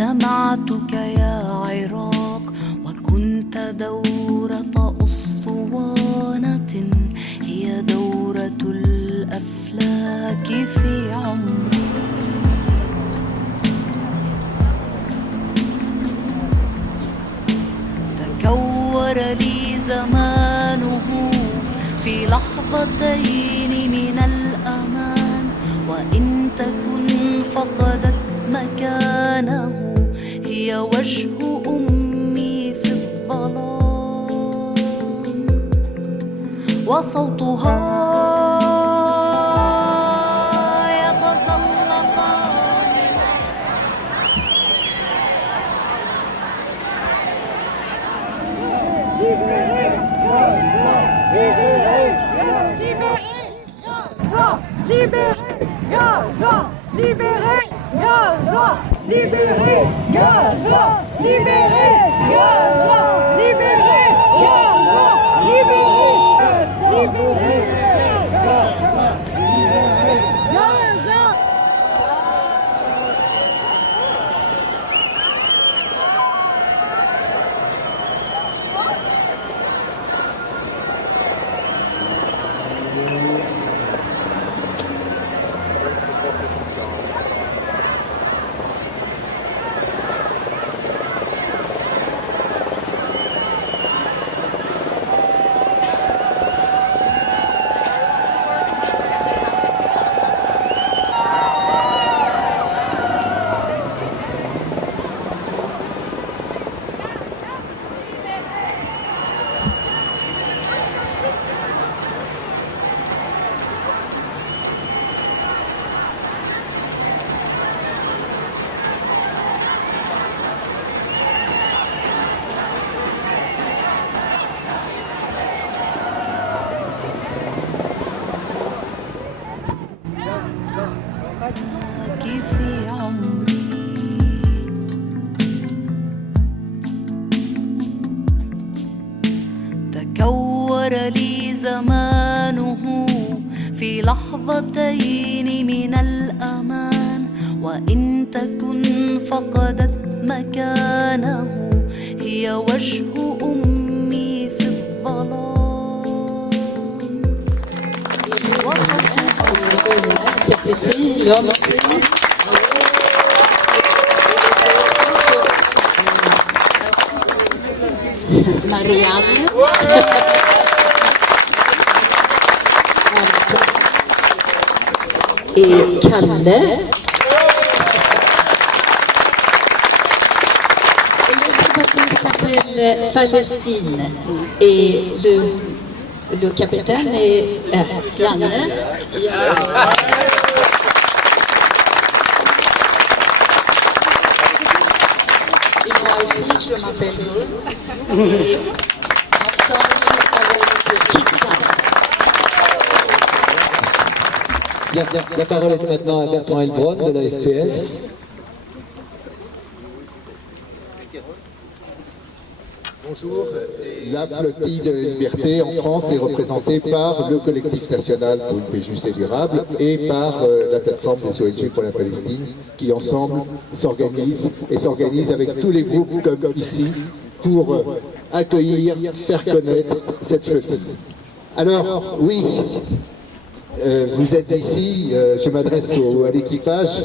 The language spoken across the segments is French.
سمعتك يا عراق وكنت دورة أسطوانة هي دورة الأفلاك في عمري. تكور لي زمانه في لحظتين من الأمان وإن تكن فقدت مكانه هي وجه أمي في الظلام وصوتها Libérez Gaza! Libérez Gaza! Libérez Gaza! Libérez Gaza! Libérez Gaza! Libérez Gaza! Gaza! في عمري. تكور لي زمانه في لحظتين من الأمان وإن تكن فقدت مكانه هي وجه أمي في الظلام. Marianne et Kalle. Et le s'appelle Palestine et le capitaine est Janne. Et moi aussi, je m'appelle Ruth. Et ensemble avec Kika. Bien, la parole est maintenant à Bertrand Heilbronn de la FPS. Bonjour, la flottille de la liberté en France est représentée par le collectif national pour une paix juste et durable et par la plateforme des ONG pour la Palestine qui ensemble s'organisent avec tous les groupes comme ici pour accueillir, faire connaître cette flottille. Alors oui, vous êtes ici, je m'adresse à l'équipage.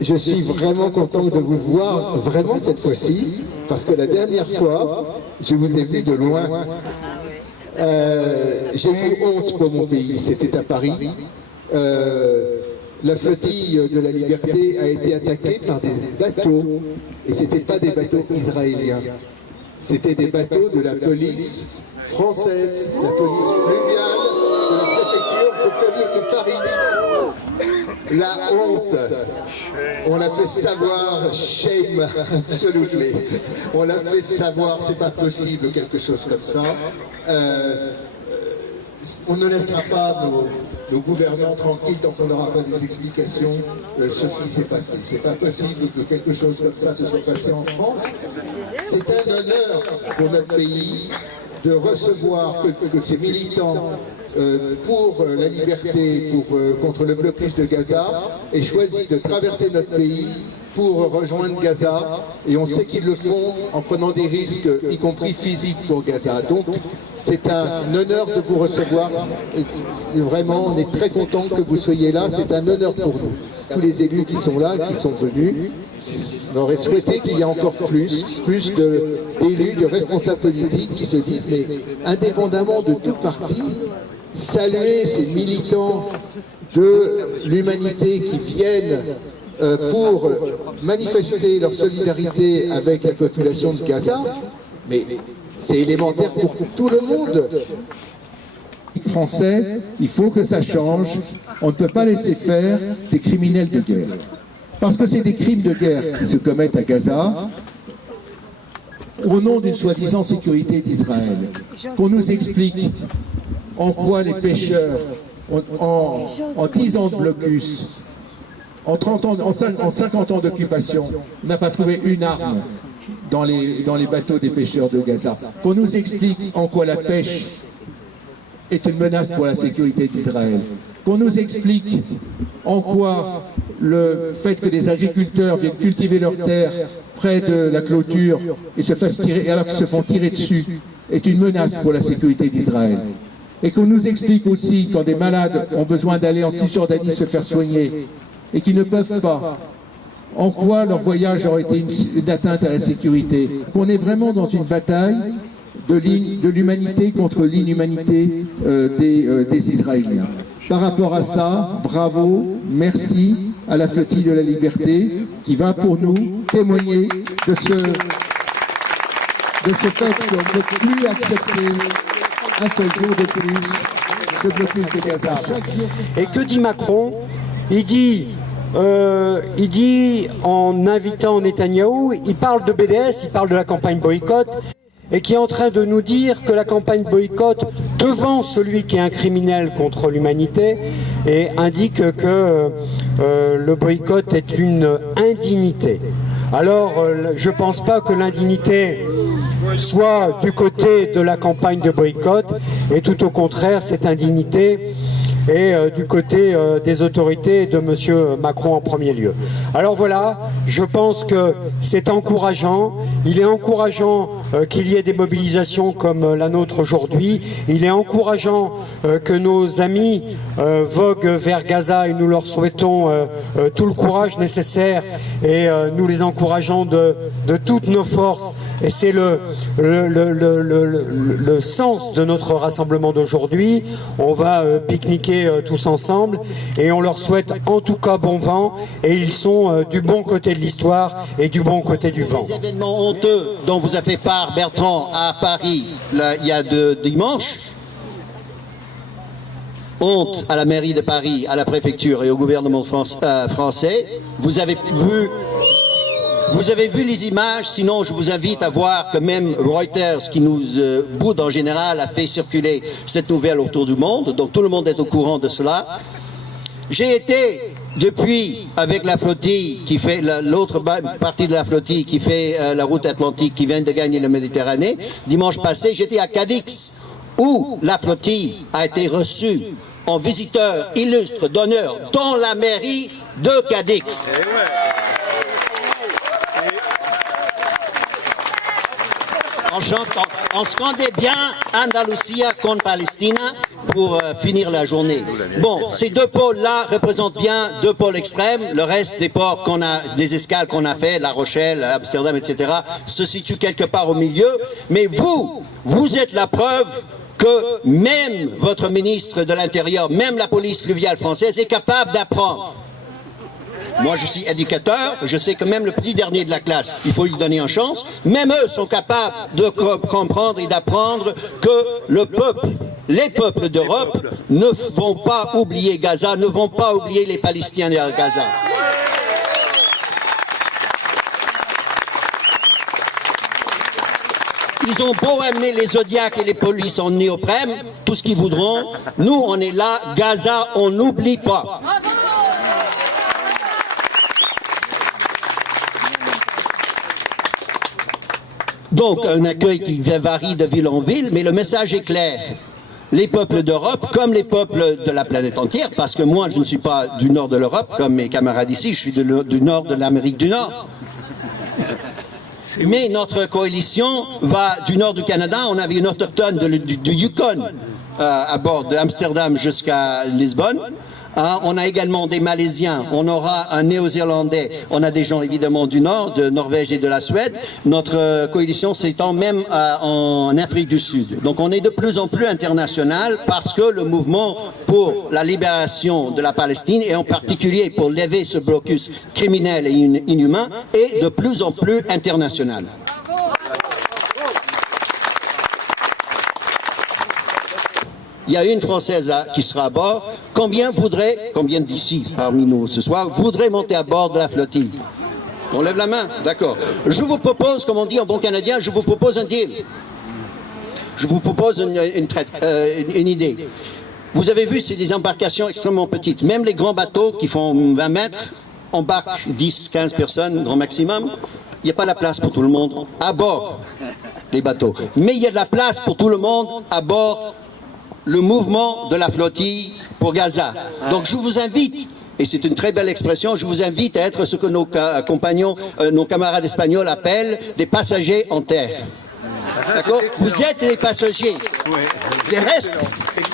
Je suis vraiment content de vous voir, vraiment cette fois-ci, parce que la dernière fois, je vous ai vu de loin. J'ai eu honte pour mon pays, c'était à Paris. La flottille de la liberté a été attaquée par des bateaux, et ce n'étaient pas des bateaux israéliens, c'était des bateaux de la police française, la police fluviale, de la préfecture de police de Paris. La honte, on l'a fait savoir, shame, absolutely. On l'a fait savoir, c'est pas possible, quelque chose comme ça. On ne laissera pas nos gouvernants tranquilles tant qu'on n'aura pas des explications sur ce qui s'est passé. C'est pas possible que quelque chose comme ça se soit passé en France. C'est un honneur pour notre pays de recevoir que ces militants pour la liberté, contre le blocus de Gaza, ait choisi de traverser notre pays pour rejoindre Gaza, et on sait qu'ils le font en prenant des risques, y compris physiques pour Gaza. Donc c'est un honneur de vous recevoir, et vraiment on est très content que vous soyez là, c'est un honneur pour nous. Tous les élus qui sont là, qui sont venus, on aurait souhaité qu'il y ait encore plus d'élus, de responsables politiques qui se disent, mais indépendamment de tout parti, saluer ces militants de l'humanité qui viennent pour manifester leur solidarité avec la population de Gaza, mais c'est élémentaire pour tout le monde. Français, il faut que ça change. On ne peut pas laisser faire des criminels de guerre. Parce que c'est des crimes de guerre qui se commettent à Gaza au nom d'une soi-disant sécurité d'Israël. Qu'on nous explique en quoi les pêcheurs, en 10 ans de blocus, en 50 ans d'occupation, n'a pas trouvé une arme dans les bateaux des pêcheurs de Gaza. Qu'on nous explique en quoi la pêche est une menace pour la sécurité d'Israël. Qu'on nous explique en quoi le fait que des agriculteurs viennent cultiver leurs terres près de la clôture et se fassent tirer, alors qu'ils se font tirer dessus, est une menace pour la sécurité d'Israël. Et qu'on nous explique aussi, quand des malades ont besoin d'aller en Cisjordanie se faire soigner, et qui ne peuvent pas, en quoi leur voyage aurait été une atteinte à la sécurité. Qu'on est vraiment dans une bataille de l'humanité contre l'inhumanité des Israéliens. Par rapport à ça, bravo, merci à la flottille de la liberté qui va pour nous témoigner de ce fait qu'on ne peut plus accepter un seul jour de plus ce blocus de Gaza. Et que dit Macron? Il dit en invitant Netanyahou, il parle de BDS, il parle de la campagne boycott, et qui est en train de nous dire que la campagne boycott devant celui qui est un criminel contre l'humanité, et indique que le boycott est une indignité. Alors, je ne pense pas que l'indignité soit du côté de la campagne de boycott, et tout au contraire, cette indignité et du côté des autorités de M. Macron en premier lieu. Alors voilà, je pense que c'est encourageant. Il est encourageant qu'il y ait des mobilisations comme la nôtre aujourd'hui. Il est encourageant que nos amis voguent vers Gaza, et nous leur souhaitons tout le courage nécessaire, et nous les encourageons de toutes nos forces. Et c'est le sens de notre rassemblement d'aujourd'hui. On va pique-niquer tous ensemble, et on leur souhaite en tout cas bon vent, et ils sont du bon côté de l'histoire et du bon côté du vent. Les événements honteux dont vous avez fait part, Bertrand, à Paris, là, il y a 2 dimanches, honte à la mairie de Paris, à la préfecture et au gouvernement français. Vous avez vu les images, sinon je vous invite à voir que même Reuters, qui nous boude en général, a fait circuler cette nouvelle autour du monde, donc tout le monde est au courant de cela. J'ai été depuis avec la flottille qui fait l'autre partie de la flottille qui fait la route atlantique, qui vient de gagner la Méditerranée. Dimanche passé, j'étais à Cadix, où la flottille a été reçue en visiteur illustre d'honneur dans la mairie de Cadix. On scandait bien Andalusia contre Palestina pour finir la journée. Bon, ces 2 pôles-là représentent bien 2 pôles extrêmes. Le reste des ports des escales qu'on a fait, La Rochelle, Amsterdam, etc., se situe quelque part au milieu. Mais vous êtes la preuve que même votre ministre de l'Intérieur, même la police fluviale française est capable d'apprendre. Moi, je suis éducateur, je sais que même le petit dernier de la classe, il faut lui donner une chance. Même eux sont capables de comprendre et d'apprendre que les peuples d'Europe ne vont pas oublier Gaza, ne vont pas oublier les Palestiniens à Gaza. Ils ont beau amener les Zodiacs et les polices en néoprène, tout ce qu'ils voudront. Nous, on est là, Gaza, on n'oublie pas. Donc, un accueil qui varie de ville en ville, mais le message est clair. les peuples d'Europe comme les peuples de la planète entière, parce que moi, je ne suis pas du nord de l'Europe, comme mes camarades ici, je suis du nord de l'Amérique du Nord. Mais notre coalition va du nord du Canada, on avait une autochtone du Yukon à bord d'Amsterdam jusqu'à Lisbonne. On a également des Malaisiens, on aura un Néo-Zélandais, on a des gens évidemment du Nord, de Norvège et de la Suède. Notre coalition s'étend même en Afrique du Sud. Donc on est de plus en plus international parce que le mouvement pour la libération de la Palestine et en particulier pour lever ce blocus criminel et inhumain est de plus en plus international. Il y a une Française là qui sera à bord. Combien d'ici parmi nous ce soir, voudraient monter à bord de la flottille? On lève la main, d'accord. Je vous propose, comme on dit en bon canadien, je vous propose un deal. Je vous propose une idée. Vous avez vu, c'est des embarcations extrêmement petites. Même les grands bateaux qui font 20 mètres embarquent 10, 15 personnes, grand maximum. Il n'y a pas la place pour tout le monde à bord des bateaux. Mais il y a de la place pour tout le monde à bord le mouvement de la flottille pour Gaza. Donc je vous invite, et c'est une très belle expression, je vous invite à être ce que nos compagnons, nos camarades espagnols appellent des passagers en terre. D'accord? Vous êtes des passagers terrestres,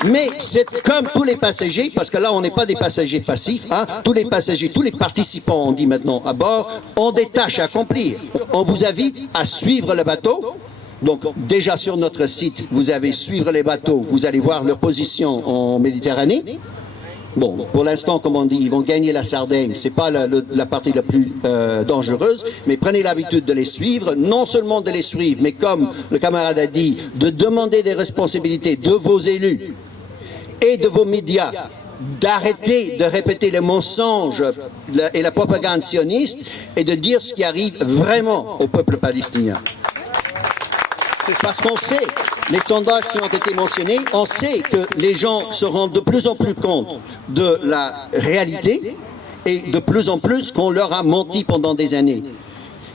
mais c'est comme tous les passagers, parce que là on n'est pas des passagers passifs, hein, tous les passagers, tous les participants, on dit maintenant à bord, ont des tâches à accomplir. On vous invite à suivre le bateau. Donc déjà sur notre site, vous avez suivre les bateaux, vous allez voir leur position en Méditerranée. Bon, pour l'instant, comme on dit, ils vont gagner la Sardaigne, c'est pas la partie la plus dangereuse, mais prenez l'habitude de les suivre, non seulement de les suivre, mais comme le camarade a dit, de demander des responsabilités de vos élus et de vos médias, d'arrêter de répéter les mensonges et la propagande sioniste et de dire ce qui arrive vraiment au peuple palestinien. Parce qu'on sait, les sondages qui ont été mentionnés, on sait que les gens se rendent de plus en plus compte de la réalité et de plus en plus qu'on leur a menti pendant des années.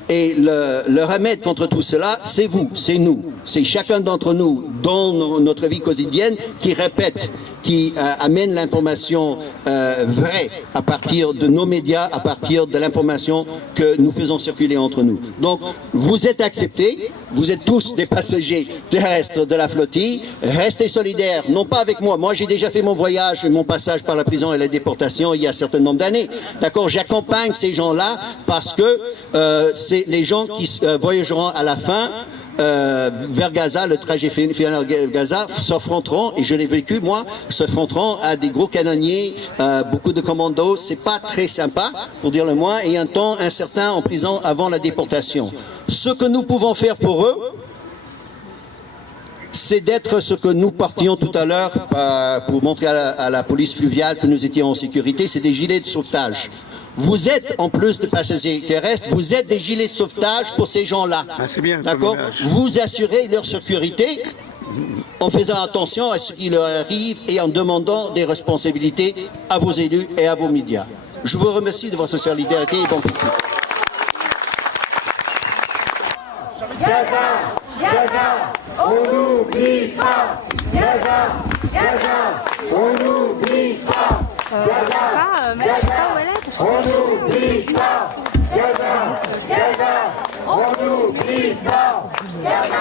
Et le remède contre tout cela, c'est vous, c'est nous, c'est chacun d'entre nous dans notre vie quotidienne qui répète, qui amène l'information vraie à partir de nos médias, à partir de l'information que nous faisons circuler entre nous. Donc, vous êtes acceptés, vous êtes tous des passagers terrestres de la flottille, restez solidaires, non pas avec moi, moi j'ai déjà fait mon voyage et mon passage par la prison et la déportation il y a un certain nombre d'années, d'accord, j'accompagne ces gens-là parce que c'est les gens qui voyageront à la fin vers Gaza, le trajet final à Gaza, s'affronteront, et je l'ai vécu moi, s'affronteront à des gros canonniers, beaucoup de commandos, c'est pas très sympa, pour dire le moins, et un temps incertain en prison avant la déportation. Ce que nous pouvons faire pour eux, c'est d'être ce que nous partions tout à l'heure pour montrer à la police fluviale que nous étions en sécurité, c'est des gilets de sauvetage. Vous êtes, en plus de passagers terrestres, vous êtes des gilets de sauvetage pour ces gens-là. Ah, c'est bien. D'accord ? Vous assurez leur sécurité en faisant attention à ce qui leur arrive et en demandant des responsabilités à vos élus et à vos médias. Je vous remercie de votre solidarité et bon appétit. Gaza, Gaza, on n'oublie pas. Gaza, Gaza, on n'oublie pas. Je sais pas où elle est. On n'oublie pas. Gaza, Gaza, on n'oublie pas. Gaza.